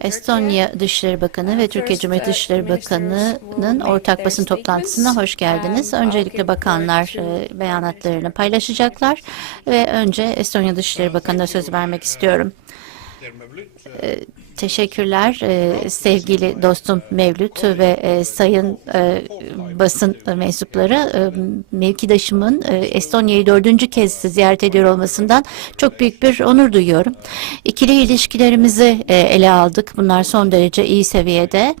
Estonya Dışişleri Bakanı ve Türkiye Cumhuriyeti Dışişleri Bakanı'nın ortak basın toplantısına hoş geldiniz. Öncelikle bakanlar e, beyanatlarını paylaşacaklar ve önce Estonya Dışişleri Bakanı'na söz vermek istiyorum. E, Teşekkürler e, sevgili dostum Mevlüt ve e, sayın e, basın mensupları. E, mevkidaşımın e, Estonya'yı dördüncü kez ziyaret ediyor olmasından çok büyük bir onur duyuyorum. İkili ilişkilerimizi e, ele aldık. Bunlar son derece iyi seviyede.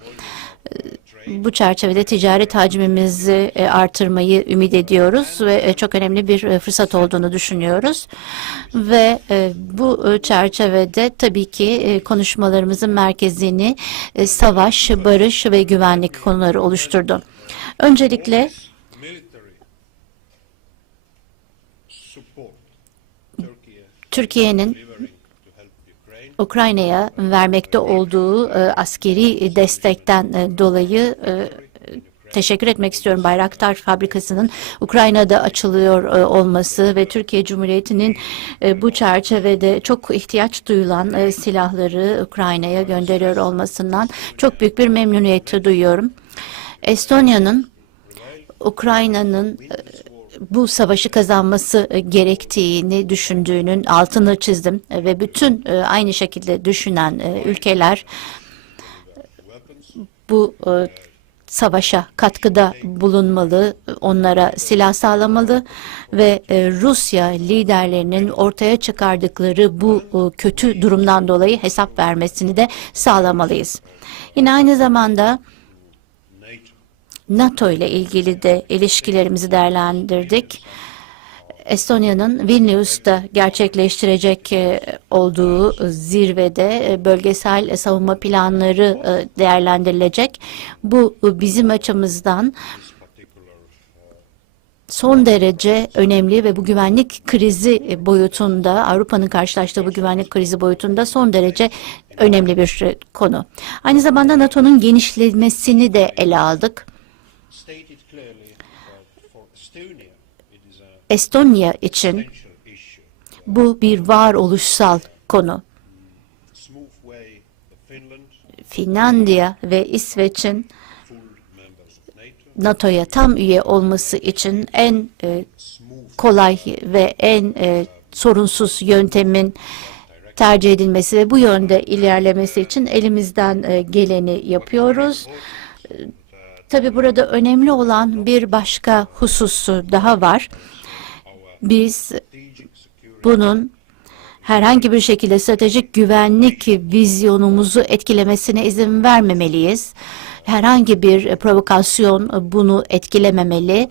Bu çerçevede ticaret hacmimizi e, artırmayı ümit ediyoruz ve e, çok önemli bir e, fırsat olduğunu düşünüyoruz. Ve bu çerçevede tabii ki konuşmalarımızın merkezini savaş, barış ve güvenlik konuları oluşturdu. Öncelikle Türkiye'nin Ukrayna'ya vermekte olduğu e, askeri destekten e, dolayı e, teşekkür etmek istiyorum. Bayraktar fabrikasının Ukrayna'da açılıyor olması ve Türkiye Cumhuriyeti'nin bu çerçevede çok ihtiyaç duyulan silahları Ukrayna'ya gönderiyor olmasından çok büyük bir memnuniyet duyuyorum. Estonya'nın Ukrayna'nın bu savaşı kazanması e, gerektiğini düşündüğünün altını çizdim E, ve bütün e, aynı şekilde düşünen ülkeler bu savaşa katkıda bulunmalı, onlara silah sağlamalı ve Rusya liderlerinin ortaya çıkardıkları bu kötü durumdan dolayı hesap vermesini de sağlamalıyız. Yine aynı zamanda NATO ile ilgili de ilişkilerimizi değerlendirdik. Estonya'nın Vilnius'ta gerçekleştirecek e, olduğu zirvede e, bölgesel savunma planları e, değerlendirilecek. Bu bizim açımızdan son derece önemli ve bu güvenlik krizi boyutunda Avrupa'nın karşılaştığı bu güvenlik krizi boyutunda son derece önemli bir konu. Aynı zamanda NATO'nun genişlemesini de ele aldık. Estonya için bu bir varoluşsal konu. Finlandiya ve İsveç'in NATO'ya tam üye olması için en e, kolay ve en e, sorunsuz yöntemin tercih edilmesi ve bu yönde ilerlemesi için elimizden e, geleni yapıyoruz. Tabii burada önemli olan bir başka hususu daha var. Biz bunun herhangi bir şekilde stratejik güvenlik vizyonumuzu etkilemesine izin vermemeliyiz. Herhangi bir provokasyon bunu etkilememeli.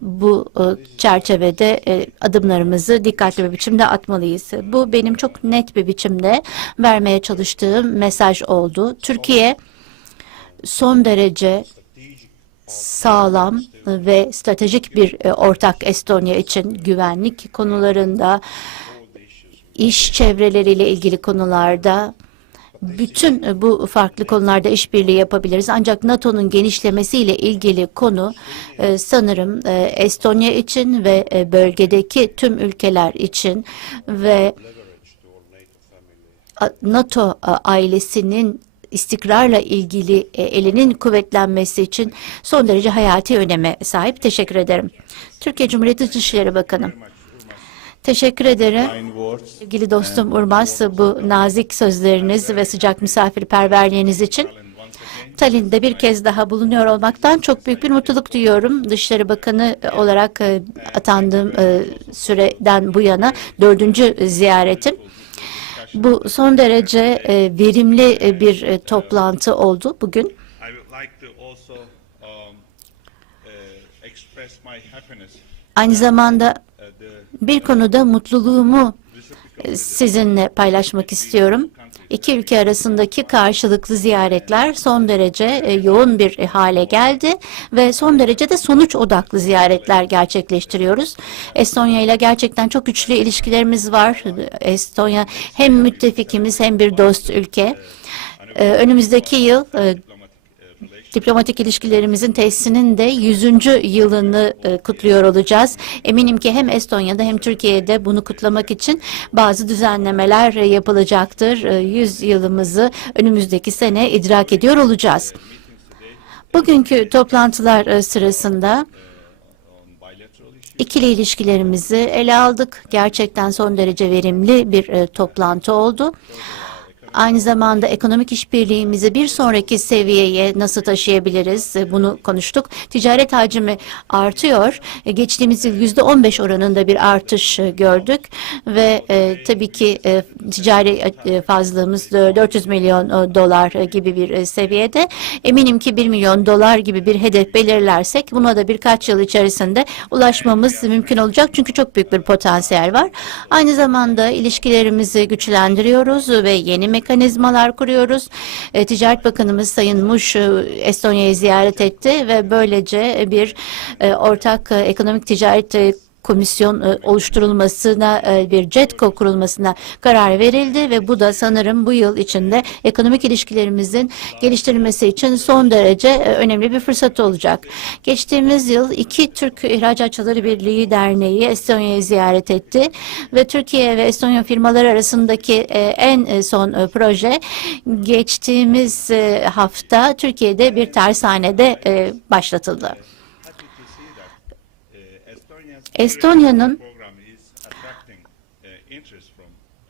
Bu e, çerçevede e, adımlarımızı dikkatli bir biçimde atmalıyız. Bu benim çok net bir biçimde vermeye çalıştığım mesaj oldu. Türkiye son derece sağlam ve stratejik bir e, ortak Estonya için güvenlik konularında, iş çevreleriyle ilgili konularda bütün e, bu farklı konularda işbirliği yapabiliriz. Ancak NATO'nun genişlemesiyle ilgili konu e, sanırım Estonya için ve bölgedeki tüm ülkeler için ve NATO ailesinin istikrarla ilgili e, elinin kuvvetlenmesi için son derece hayati öneme sahip. Teşekkür ederim. Türkiye Cumhuriyeti Dışişleri Bakanı. Teşekkür ederim. Sevgili dostum Urmas bu nazik sözleriniz ve sıcak misafirperverliğiniz için Tallinn'de bir kez daha bulunuyor olmaktan çok büyük bir mutluluk duyuyorum. Dışişleri Bakanı olarak e, atandığım e, süreden bu yana dördüncü ziyaretim. Bu son derece e, verimli e, bir e, toplantı oldu bugün. Um, uh, Aynı zamanda at the bir konuda mutluluğumu sizinle paylaşmak istiyorum. İki ülke arasındaki karşılıklı ziyaretler son derece e, yoğun bir e, hale geldi ve son derece de sonuç odaklı ziyaretler gerçekleştiriyoruz. Estonya ile gerçekten çok güçlü ilişkilerimiz var. Estonya hem müttefikimiz hem bir dost ülke. E, Önümüzdeki yıl diplomatik ilişkilerimizin tesisinin de 100. yılını e, kutluyor olacağız. Eminim ki hem Estonya'da hem Türkiye'de bunu kutlamak için bazı düzenlemeler e, yapılacaktır. E, 100 yılımızı önümüzdeki sene idrak ediyor olacağız. Bugünkü toplantılar e, sırasında ikili ilişkilerimizi ele aldık. Gerçekten son derece verimli bir e, toplantı oldu. Aynı zamanda ekonomik işbirliğimizi bir sonraki seviyeye nasıl taşıyabiliriz e, bunu konuştuk. Ticaret hacmi artıyor. E, Geçtiğimiz yıl yüzde 15 oranında bir artış e, gördük ve e, tabii ki e, ticari fazlığımız e, 400 milyon dolar gibi bir seviyede. Eminim ki 1 milyon dolar gibi bir hedef belirlersek buna da birkaç yıl içerisinde ulaşmamız mümkün olacak. Çünkü çok büyük bir potansiyel var. Aynı zamanda ilişkilerimizi güçlendiriyoruz ve yeni mekanizmalar kuruyoruz. E, Ticaret Bakanımız Sayın Muş e, Estonya'yı ziyaret etti ve böylece bir e, ortak e, ekonomik ticaret e, komisyon e, oluşturulmasına e, bir CETCO kurulmasına karar verildi ve bu da sanırım bu yıl içinde ekonomik ilişkilerimizin geliştirilmesi için son derece e, önemli bir fırsat olacak. Geçtiğimiz yıl iki Türk İhracatçıları Birliği Derneği Estonya'yı ziyaret etti ve Türkiye ve Estonya firmaları arasındaki en son proje geçtiğimiz hafta Türkiye'de bir tersanede başlatıldı. Estonya'nın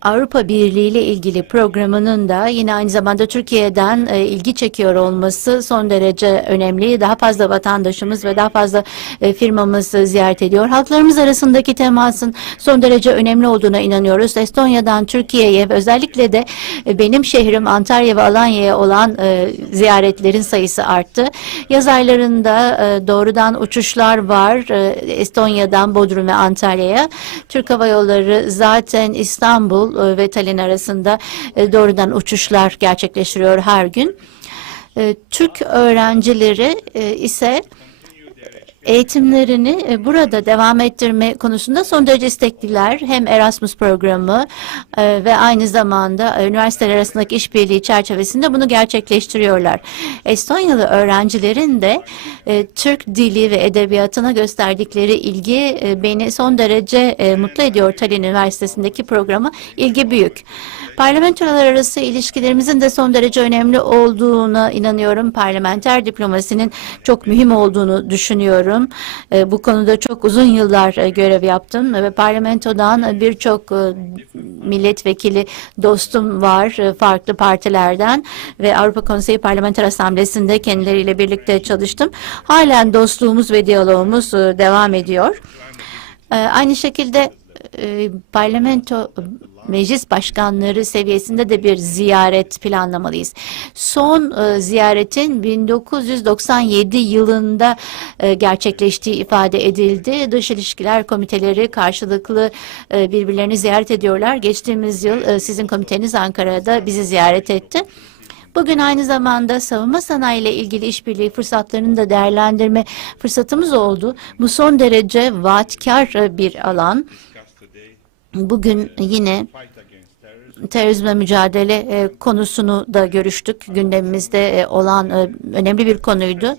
Avrupa Birliği ile ilgili programının da yine aynı zamanda Türkiye'den e, ilgi çekiyor olması son derece önemli. Daha fazla vatandaşımız ve daha fazla e, firmamız ziyaret ediyor. Halklarımız arasındaki temasın son derece önemli olduğuna inanıyoruz. Estonya'dan Türkiye'ye ve özellikle de e, benim şehrim Antalya ve Alanya'ya olan e, ziyaretlerin sayısı arttı. Yaz aylarında e, doğrudan uçuşlar var e, Estonya'dan Bodrum ve Antalya'ya. Türk Hava Yolları zaten İstanbul e, ve Tallinn arasında e, doğrudan uçuşlar gerçekleştiriyor her gün. E, Türk öğrencileri ise eğitimlerini e, burada devam ettirme konusunda son derece istekliler. Hem Erasmus programı e, ve aynı zamanda e, üniversiteler arasındaki işbirliği çerçevesinde bunu gerçekleştiriyorlar. Estonyalı öğrencilerin de Türk dili ve edebiyatına gösterdikleri ilgi beni son derece mutlu ediyor. Tallinn Üniversitesi'ndeki programa ilgi büyük. Parlamentolar arası ilişkilerimizin de son derece önemli olduğuna inanıyorum. Parlamenter diplomasinin çok mühim olduğunu düşünüyorum. E, bu konuda çok uzun yıllar e, görev yaptım ve parlamentodan birçok e, milletvekili dostum var farklı partilerden ve Avrupa Konseyi Parlamenter Asamblesi'nde kendileriyle birlikte çalıştım. Halen dostluğumuz ve diyalogumuz devam ediyor. Aynı şekilde parlamento meclis başkanları seviyesinde de bir ziyaret planlamalıyız. Son e, ziyaretin 1997 yılında e, gerçekleştiği ifade edildi. Dış ilişkiler komiteleri karşılıklı e, birbirlerini ziyaret ediyorlar. Geçtiğimiz yıl e, sizin komiteniz Ankara'da bizi ziyaret etti. Bugün aynı zamanda savunma sanayi ile ilgili işbirliği fırsatlarını da değerlendirme fırsatımız oldu. Bu son derece vaatkar e, bir alan. Bugün yine terörizmle mücadele e, konusunu da görüştük. Gündemimizde e, olan e, önemli bir konuydu.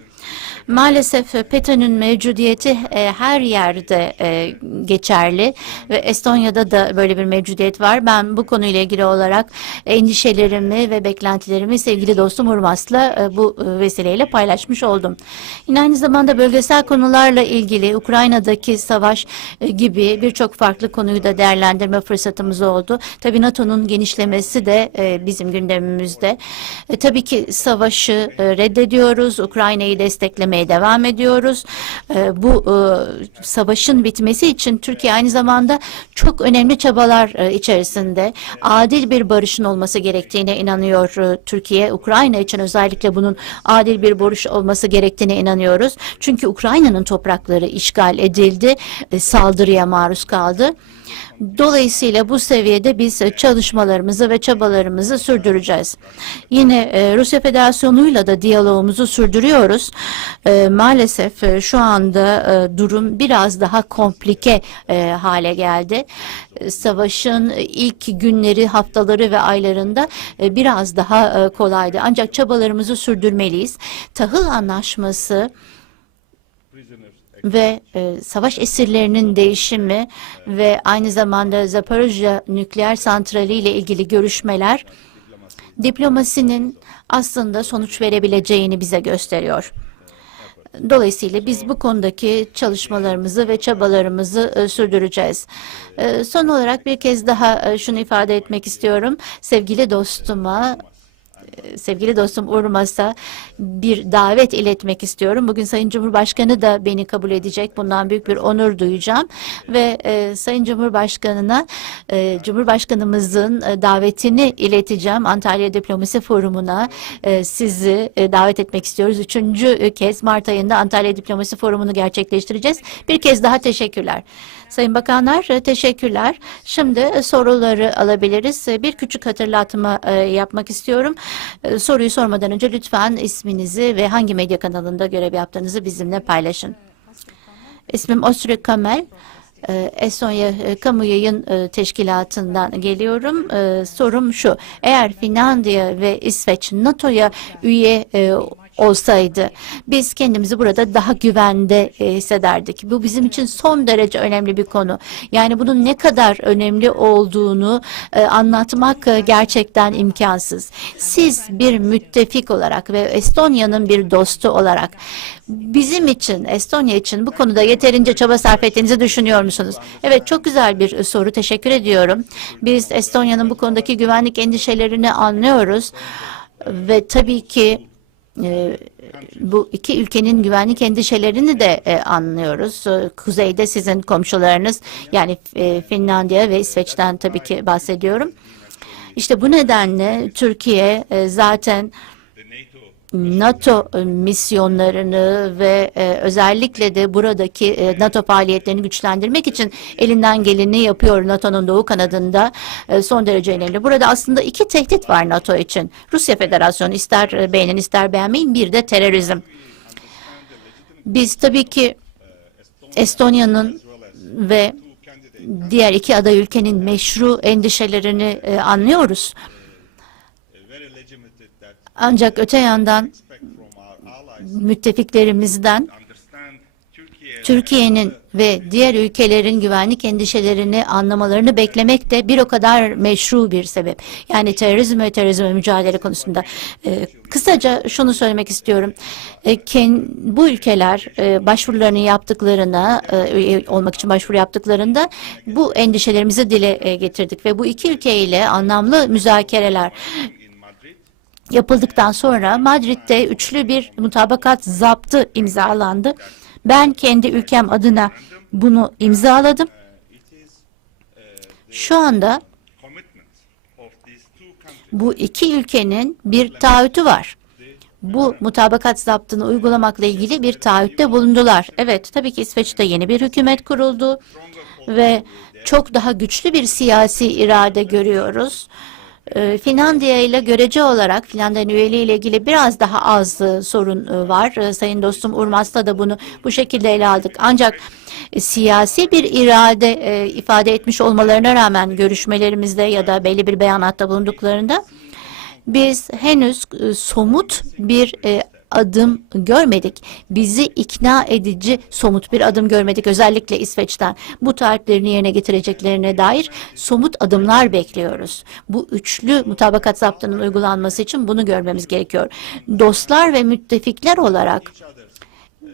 Maalesef e, FETÖ'nün mevcudiyeti e, her yerde e, geçerli ve Estonya'da da böyle bir mevcudiyet var. Ben bu konuyla ilgili olarak endişelerimi ve beklentilerimi sevgili dostum Urmas'la e, bu e, vesileyle paylaşmış oldum. Yine aynı zamanda bölgesel konularla ilgili Ukrayna'daki savaş e, gibi birçok farklı konuyu da değerlendirme fırsatımız oldu. Tabii NATO'nun genişlemesi de e, bizim gündemimizde. E, tabii ki savaşı e, reddediyoruz. Ukrayna'yı desteklemeye devam ediyoruz. E, bu e, savaşın bitmesi için Türkiye aynı zamanda çok önemli çabalar e, içerisinde adil bir barışın olması gerektiğine inanıyor e, Türkiye. Ukrayna için özellikle bunun adil bir barış olması gerektiğine inanıyoruz. Çünkü Ukrayna'nın toprakları işgal edildi, saldırıya maruz kaldı. Dolayısıyla bu seviyede biz e, çalışmalarımızı ve çabalarımızı sürdüreceğiz. Yine e, Rusya Federasyonu'yla da diyalogumuzu sürdürüyoruz. E, Maalesef şu anda durum biraz daha komplike hale geldi. Savaşın ilk günleri, haftaları ve aylarında biraz daha kolaydı. Ancak çabalarımızı sürdürmeliyiz. Tahıl Anlaşması ve e, savaş esirlerinin değişimi ve aynı zamanda Zaporojye nükleer santrali ile ilgili görüşmeler diplomasinin aslında sonuç verebileceğini bize gösteriyor. Dolayısıyla biz bu konudaki çalışmalarımızı ve çabalarımızı e, sürdüreceğiz. E, son olarak bir kez daha e, şunu ifade etmek istiyorum. Sevgili dostuma sevgili dostum Urmas'a bir davet iletmek istiyorum. Bugün Sayın Cumhurbaşkanı da beni kabul edecek. Bundan büyük bir onur duyacağım. Ve e, Sayın Cumhurbaşkanı'na e, Cumhurbaşkanımızın e, davetini ileteceğim. Antalya Diplomasi Forumu'na e, sizi e, davet etmek istiyoruz. Üçüncü kez Mart ayında Antalya Diplomasi Forumu'nu gerçekleştireceğiz. Bir kez daha teşekkürler. Sayın Bakanlar e, teşekkürler. Şimdi e, soruları alabiliriz. E, Bir küçük hatırlatma yapmak istiyorum. Soruyu sormadan önce lütfen isminizi ve hangi medya kanalında görev yaptığınızı bizimle paylaşın. İsmim Osri Kamel. Estonya Kamu Yayın Teşkilatı'ndan geliyorum. Sorum şu. Eğer Finlandiya ve İsveç NATO'ya üye olsaydı biz kendimizi burada daha güvende e, hissederdik. Bu bizim için son derece önemli bir konu. Yani bunun ne kadar önemli olduğunu e, anlatmak e, gerçekten imkansız. Siz bir müttefik olarak ve Estonya'nın bir dostu olarak bizim için, Estonya için bu konuda yeterince çaba sarf ettiğinizi düşünüyor musunuz? Evet, çok güzel bir soru. Teşekkür ediyorum. Biz Estonya'nın bu konudaki güvenlik endişelerini anlıyoruz ve tabii ki e, bu iki ülkenin güvenlik endişelerini de e, anlıyoruz. E, Kuzeyde sizin komşularınız yani e, Finlandiya ve İsveç'ten tabii ki bahsediyorum. İşte bu nedenle Türkiye e, zaten NATO NATO misyonlarını ve e, özellikle de buradaki e, NATO faaliyetlerini güçlendirmek için elinden geleni yapıyor NATO'nun doğu kanadında e, son derece önemli. Burada aslında iki tehdit var NATO için. Rusya Federasyonu ister e, beğenin ister beğenmeyin bir de terörizm. Biz tabii ki Estonya'nın ve diğer iki aday ülkenin meşru endişelerini e, anlıyoruz. Ancak öte yandan müttefiklerimizden Türkiye'nin ve diğer ülkelerin güvenlik endişelerini anlamalarını beklemek de bir o kadar meşru bir sebep. Yani terörizm ve terörizme mücadele konusunda. Ee, kısaca şunu söylemek istiyorum. Ee, bu ülkeler e, başvurularını yaptıklarına, e, olmak için başvuru yaptıklarında bu endişelerimizi dile e, getirdik ve bu iki ülke ile anlamlı müzakereler yapıldıktan sonra Madrid'de üçlü bir mutabakat zaptı imzalandı. Ben kendi ülkem adına bunu imzaladım. Şu anda bu iki ülkenin bir taahhütü var. Bu mutabakat zaptını uygulamakla ilgili bir taahhütte bulundular. Evet, tabii ki İsveç'te yeni bir hükümet kuruldu ve çok daha güçlü bir siyasi irade görüyoruz. Ee, Finlandiya ile görece olarak Finlandiya'nın üyeliği ile ilgili biraz daha az e, sorun e, var. E, Sayın dostum Urmas'ta da bunu bu şekilde ele aldık. Ancak siyasi bir irade ifade etmiş olmalarına rağmen görüşmelerimizde ya da belli bir beyanatta bulunduklarında biz henüz somut bir adım görmedik. Bizi ikna edici somut bir adım görmedik özellikle İsveç'ten. Bu taahhütlerini yerine getireceklerine dair somut adımlar bekliyoruz. Bu üçlü mutabakat zaptının uygulanması için bunu görmemiz gerekiyor. Dostlar ve müttefikler olarak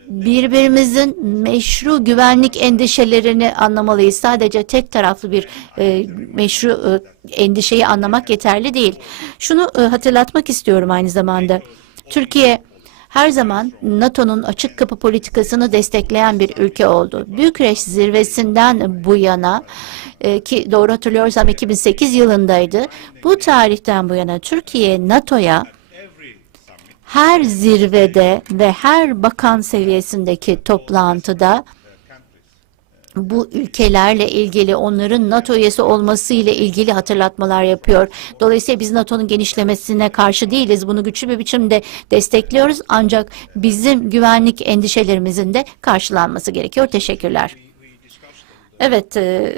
birbirimizin meşru güvenlik endişelerini anlamalıyız. Sadece tek taraflı bir e, meşru e, endişeyi anlamak yeterli değil. Şunu e, hatırlatmak istiyorum aynı zamanda. Türkiye her zaman NATO'nun açık kapı politikasını destekleyen bir ülke oldu. Bükreş zirvesinden bu yana e, ki doğru hatırlıyorsam 2008 yılındaydı. Bu tarihten bu yana Türkiye NATO'ya her zirvede ve her bakan seviyesindeki toplantıda bu ülkelerle ilgili onların NATO üyesi olması ile ilgili hatırlatmalar yapıyor. Dolayısıyla biz NATO'nun genişlemesine karşı değiliz. Bunu güçlü bir biçimde destekliyoruz. Ancak bizim güvenlik endişelerimizin de karşılanması gerekiyor. Teşekkürler. Evet, e,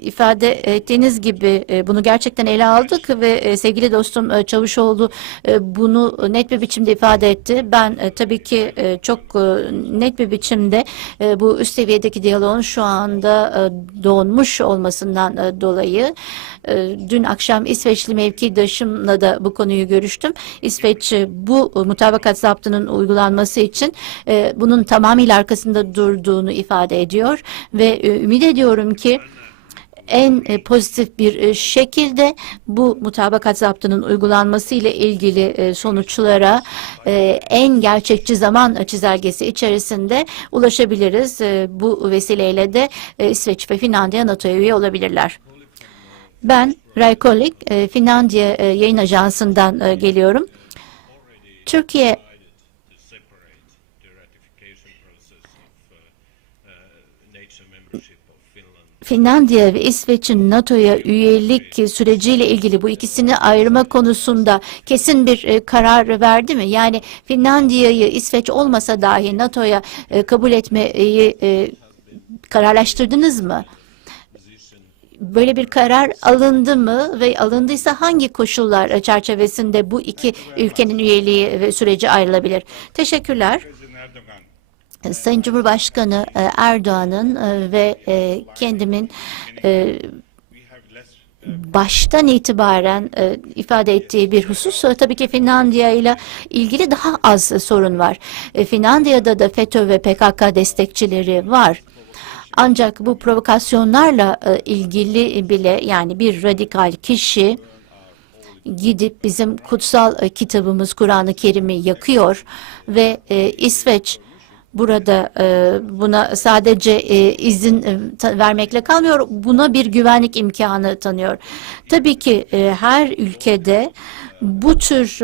ifade ettiğiniz gibi e, bunu gerçekten ele aldık ve e, sevgili dostum e, Çavuşoğlu e, bunu net bir biçimde ifade etti. Ben e, tabii ki e, çok e, net bir biçimde e, bu üst seviyedeki diyaloğun şu anda e, donmuş olmasından e, dolayı e, dün akşam İsveçli mevkidaşımla da bu konuyu görüştüm. İsveç e, bu e, mutabakat zaptının uygulanması için e, bunun tamamıyla arkasında durduğunu ifade ediyor ve ümit ediyorum ki en e, pozitif bir e, şekilde bu mutabakat zaptının uygulanması ile ilgili e, sonuçlara e, en gerçekçi zaman çizelgesi içerisinde ulaşabiliriz. E, Bu vesileyle de e, İsveç ve Finlandiya NATO'ya üye olabilirler. Ben Ray Kolik, e, Finlandiya e, yayın ajansından e, geliyorum. Türkiye Finlandiya ve İsveç'in NATO'ya üyelik süreciyle ilgili bu ikisini ayırma konusunda kesin bir e, karar verdi mi? Yani Finlandiya'yı İsveç olmasa dahi NATO'ya e, kabul etmeyi e, kararlaştırdınız mı? Böyle bir karar alındı mı ve alındıysa hangi koşullar çerçevesinde bu iki ülkenin üyeliği ve süreci ayrılabilir? Teşekkürler. Sayın Cumhurbaşkanı e, Erdoğan'ın e, ve e, kendimin baştan itibaren e, ifade ettiği bir husus tabii ki Finlandiya ile ilgili daha az sorun var. E, Finlandiya'da da FETÖ ve PKK destekçileri var. Ancak bu provokasyonlarla e, ilgili bile yani bir radikal kişi gidip bizim kutsal e, kitabımız Kur'an-ı Kerim'i yakıyor ve e, İsveç burada e, buna sadece e, izin e, vermekle kalmıyor, buna bir güvenlik imkanı tanıyor. Tabii ki her ülkede bu tür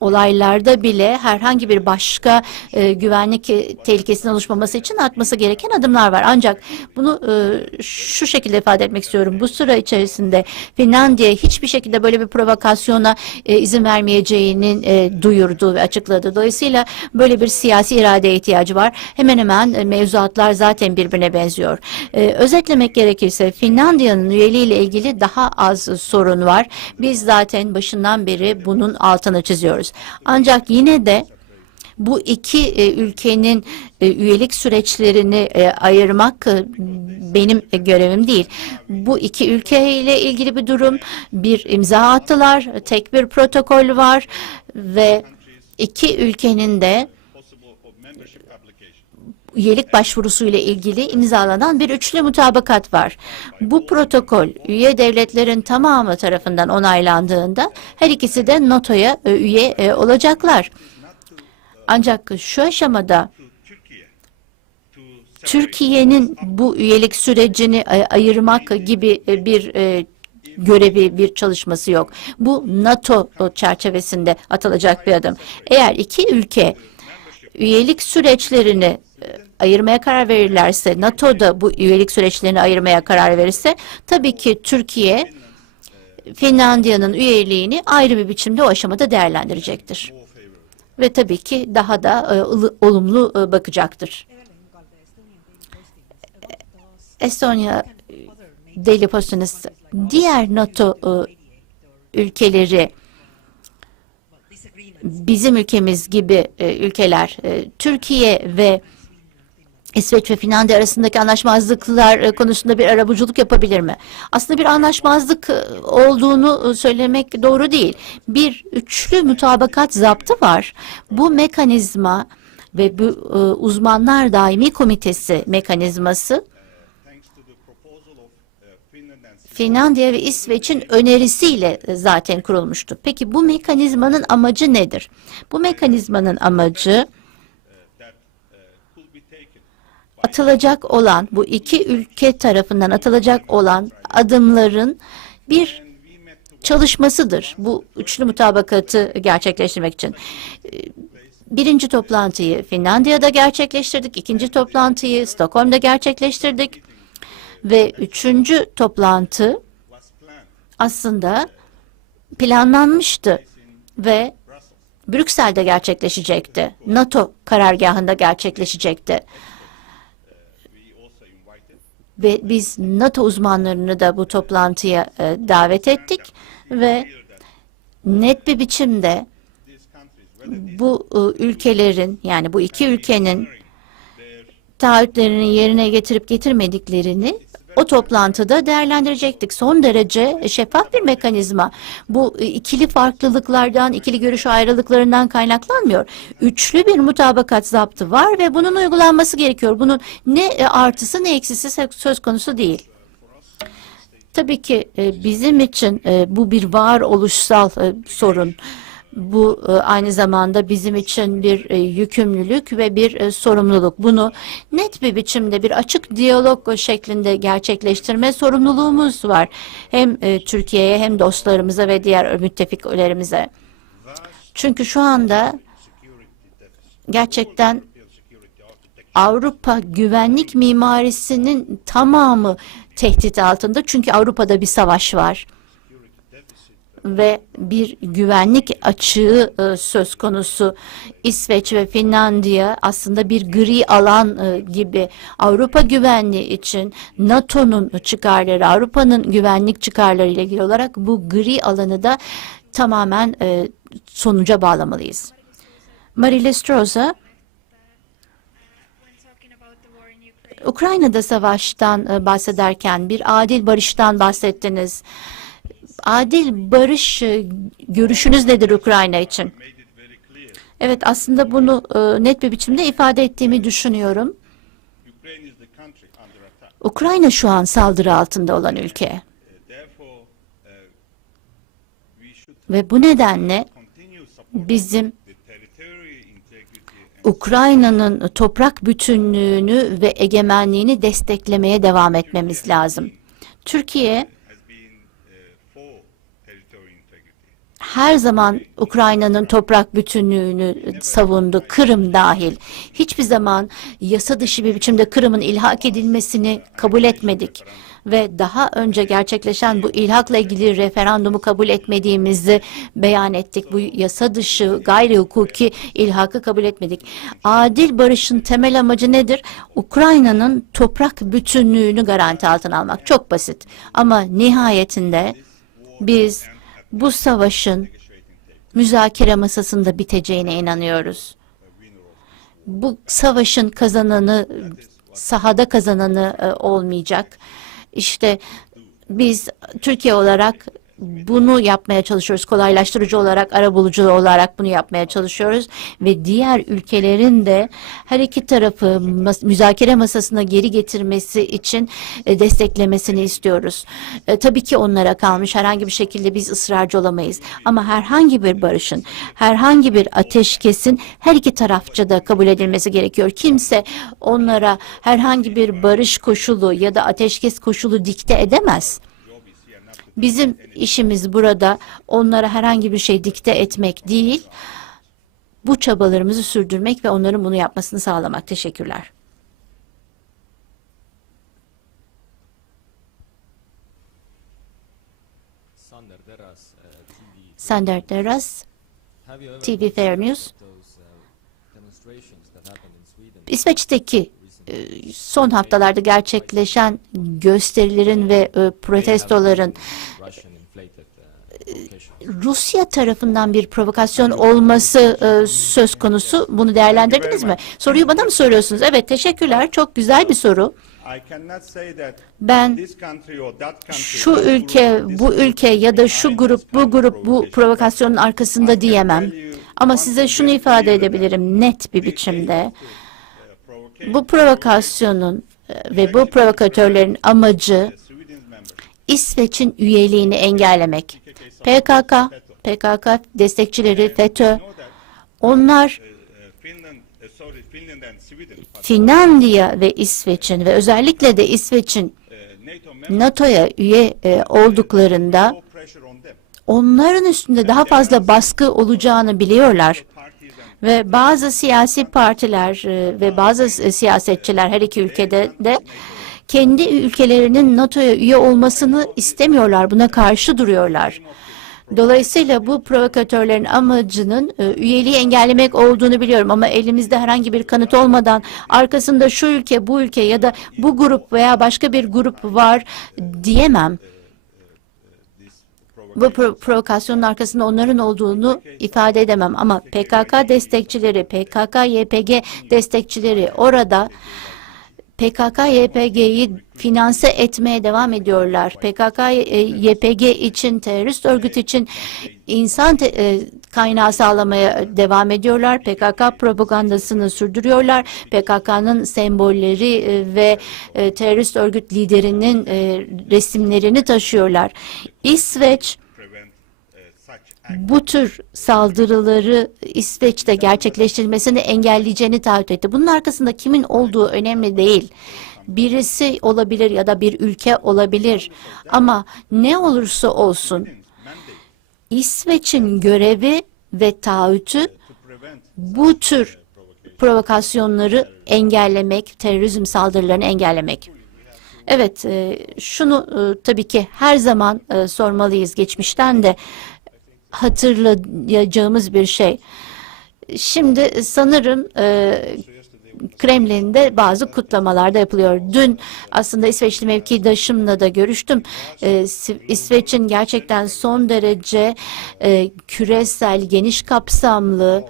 olaylarda bile herhangi bir başka e, güvenlik e, tehlikesinin oluşmaması için atması gereken adımlar var. Ancak bunu e, şu şekilde ifade etmek istiyorum. Bu süre içerisinde Finlandiya hiçbir şekilde böyle bir provokasyona e, izin vermeyeceğinin e, duyurdu ve açıkladı. Dolayısıyla böyle bir siyasi iradeye ihtiyacı var. Hemen hemen e, mevzuatlar zaten birbirine benziyor. E, özetlemek gerekirse Finlandiya'nın üyeliğiyle ilgili daha az sorun var. Biz zaten başından beri bunun altını çiziyoruz. Ancak yine de bu iki e, ülkenin e, üyelik süreçlerini e, ayırmak e, benim e, görevim değil. Bu iki ülke ile ilgili bir durum. Bir imza attılar, tek bir protokol var ve iki ülkenin de üyelik başvurusu ile ilgili imzalanan bir üçlü mutabakat var. Bu protokol üye devletlerin tamamı tarafından onaylandığında her ikisi de NATO'ya e, üye e, olacaklar. Ancak şu aşamada Türkiye'nin bu üyelik sürecini e, ayırmak gibi bir görevi, bir çalışması yok. Bu NATO çerçevesinde atılacak bir adım. Eğer iki ülke üyelik süreçlerini ayırmaya karar verirlerse, NATO da bu üyelik süreçlerini ayırmaya karar verirse, tabii ki Türkiye Finlandiya'nın üyeliğini ayrı bir biçimde o aşamada değerlendirecektir. Ve tabii ki daha da e, olumlu e, bakacaktır. Estonya Daily Post'un diğer NATO e, ülkeleri bizim ülkemiz gibi e, ülkeler e, Türkiye ve İsveç ve Finlandiya arasındaki anlaşmazlıklar e, konusunda bir arabuluculuk yapabilir mi? Aslında bir anlaşmazlık e, olduğunu e, söylemek doğru değil. Bir üçlü mutabakat zaptı var. Bu mekanizma ve bu uzmanlar daimi komitesi mekanizması Finlandiya ve İsveç'in önerisiyle zaten kurulmuştu. Peki bu mekanizmanın amacı nedir? Bu mekanizmanın amacı atılacak olan bu iki ülke tarafından atılacak olan adımların bir çalışmasıdır. Bu üçlü mutabakatı gerçekleştirmek için. Ee, Birinci toplantıyı Finlandiya'da gerçekleştirdik, ikinci toplantıyı Stockholm'da gerçekleştirdik ve üçüncü toplantı aslında planlanmıştı ve. Brüksel'de gerçekleşecekti. NATO karargahında gerçekleşecekti. Ve biz NATO uzmanlarını da bu toplantıya e, davet ettik ve net bir biçimde bu e, ülkelerin yani bu iki ülkenin taahhütlerini yerine getirip getirmediklerini o toplantıda değerlendirecektik. Son derece şeffaf bir mekanizma. Bu e, ikili farklılıklardan, ikili görüş ayrılıklarından kaynaklanmıyor. Üçlü bir mutabakat zaptı var ve bunun uygulanması gerekiyor. Bunun ne e, artısı ne eksisi sö- söz konusu değil. Tabii ki e, bizim için bu bir varoluşsal sorun. Bu e, aynı zamanda bizim için bir e, yükümlülük ve bir e, sorumluluk. Bunu net bir biçimde bir açık diyalog şeklinde gerçekleştirme sorumluluğumuz var. Hem Türkiye'ye hem dostlarımıza ve diğer müttefiklerimize. Çünkü şu anda gerçekten Avrupa güvenlik mimarisinin tamamı tehdit altında. Çünkü Avrupa'da bir savaş var. Ve bir güvenlik açığı e, söz konusu. İsveç ve Finlandiya aslında bir gri alan e, gibi. Avrupa güvenliği için NATO'nun çıkarları, Avrupa'nın güvenlik çıkarları ile ilgili olarak bu gri alanı da tamamen e, sonuca bağlamalıyız. Marile Stroza. Ukrayna'da savaştan e, bahsederken bir adil barıştan bahsettiniz. Adil barış e, görüşünüz nedir Ukrayna için? Evet aslında bunu e, net bir biçimde ifade ettiğimi düşünüyorum. Ukrayna şu an saldırı altında olan ülke ve bu nedenle bizim Ukrayna'nın toprak bütünlüğünü ve egemenliğini desteklemeye devam etmemiz lazım. Türkiye her zaman Ukrayna'nın toprak bütünlüğünü savundu, Kırım dahil. Hiçbir zaman yasa dışı bir biçimde Kırım'ın ilhak edilmesini kabul etmedik. Ve daha önce gerçekleşen bu ilhakla ilgili referandumu kabul etmediğimizi beyan ettik. Bu yasa dışı gayri hukuki ilhakı kabul etmedik. Adil barışın temel amacı nedir? Ukrayna'nın toprak bütünlüğünü garanti altına almak. Çok basit. Ama nihayetinde biz bu savaşın müzakere masasında biteceğine inanıyoruz. Bu savaşın kazananı sahada kazananı e, olmayacak. İşte biz Türkiye olarak bunu yapmaya çalışıyoruz. Kolaylaştırıcı olarak, arabulucu olarak bunu yapmaya çalışıyoruz. Ve diğer ülkelerin de her iki tarafı müzakere masasına geri getirmesi için e, desteklemesini istiyoruz. E, tabii ki onlara kalmış. Herhangi bir şekilde biz ısrarcı olamayız. Ama herhangi bir barışın, herhangi bir ateşkesin her iki tarafça da kabul edilmesi gerekiyor. Kimse onlara herhangi bir barış koşulu ya da ateşkes koşulu dikte edemez. Bizim işimiz burada onlara herhangi bir şey dikte etmek değil, bu çabalarımızı sürdürmek ve onların bunu yapmasını sağlamak. Teşekkürler. Sander Deras, uh, TV. Fair News. uh? İsveç'teki e, son haftalarda gerçekleşen gösterilerin ve e, protestoların provocations. Rusya tarafından bir provokasyon olması e, söz konusu. Bunu değerlendirdiniz mi? Soruyu bana mı soruyorsunuz? Evet, teşekkürler. Çok güzel bir soru. Ben şu ülke, bu ülke ya da şu grup, bu grup bu provokasyonun arkasında diyemem. Ama size şunu ifade edebilirim net bir biçimde. Bu provokasyonun e, ve bu provokatörlerin amacı. İsveç'in üyeliğini engellemek. PKK, PKK destekçileri, FETÖ, onlar Finlandiya ve İsveç'in ve özellikle de İsveç'in NATO'ya üye e, olduklarında onların üstünde daha fazla baskı olacağını biliyorlar. Ve bazı siyasi partiler e, ve bazı siyasetçiler her iki ülkede de kendi ülkelerinin NATO'ya üye olmasını istemiyorlar. Buna karşı duruyorlar. Dolayısıyla bu provokatörlerin amacının e, üyeliği engellemek olduğunu biliyorum ama elimizde herhangi bir kanıt olmadan arkasında şu ülke, bu ülke ya da bu grup veya başka bir grup var diyemem. Bu pro- provokasyonun arkasında onların olduğunu ifade edemem ama PKK destekçileri, PKK YPG destekçileri orada PKK YPG'yi finanse etmeye devam ediyorlar. PKK e, için terörist örgüt için insan te- e, kaynağı sağlamaya devam ediyorlar. PKK propagandasını sürdürüyorlar. PKK'nın sembolleri e, ve e, terörist örgüt liderinin e, resimlerini taşıyorlar. İsveç bu tür saldırıları İsveç'te gerçekleştirilmesini engelleyeceğini taahhüt etti. Bunun arkasında kimin olduğu önemli değil. Birisi olabilir ya da bir ülke olabilir. Ama ne olursa olsun İsveç'in görevi ve taahhütü bu tür provokasyonları engellemek, terörizm saldırılarını engellemek. Evet, e, şunu e, tabii ki her zaman e, sormalıyız geçmişten de hatırlayacağımız bir şey. Şimdi sanırım Kremlin'de bazı kutlamalar da yapılıyor. Dün aslında İsveçli mevkidaşımla da görüştüm. E, İsveç'in gerçekten son derece e, küresel, geniş kapsamlı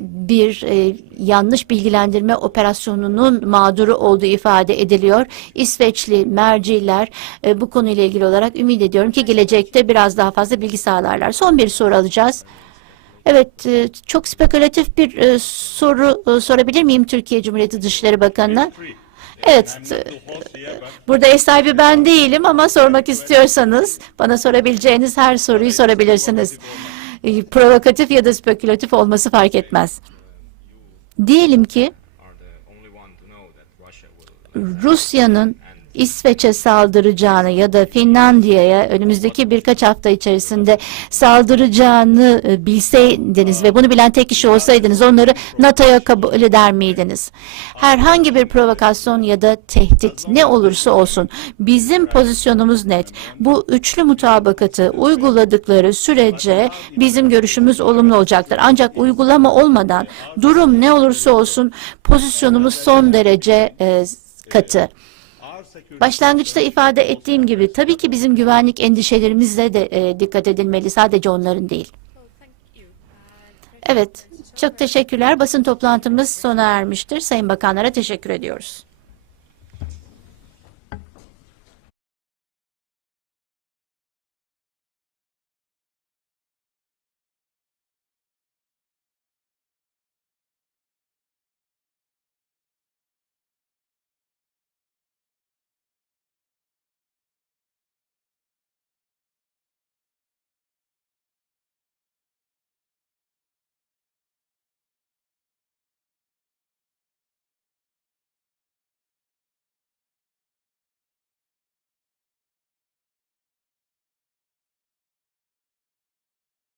bir e, yanlış bilgilendirme operasyonunun mağduru olduğu ifade ediliyor. İsveçli merciler e, bu konuyla ilgili olarak ümit ediyorum ki gelecekte biraz daha fazla bilgi sağlarlar. Son bir soru alacağız. Evet, e, çok spekülatif bir e, soru e, sorabilir miyim Türkiye Cumhuriyeti Dışişleri Bakanı'na? Evet, burada ev sahibi ben değilim ama sormak istiyorsanız bana sorabileceğiniz her soruyu sorabilirsiniz. Provokatif ya da spekülatif olması fark etmez. Diyelim ki Rusya'nın İsveç'e saldıracağını ya da Finlandiya'ya önümüzdeki birkaç hafta içerisinde saldıracağını e, bilseydiniz ve bunu bilen tek kişi olsaydınız onları NATO'ya kabul eder miydiniz? Herhangi bir provokasyon ya da tehdit ne olursa olsun bizim pozisyonumuz net. Bu üçlü mutabakatı uyguladıkları sürece bizim görüşümüz olumlu olacaktır. Ancak uygulama olmadan durum ne olursa olsun pozisyonumuz son derece e, katı. Başlangıçta ifade ettiğim gibi tabii ki bizim güvenlik endişelerimizle de e, dikkat edilmeli. Sadece onların değil. Evet, çok teşekkürler. Basın toplantımız sona ermiştir. Sayın Bakanlara teşekkür ediyoruz.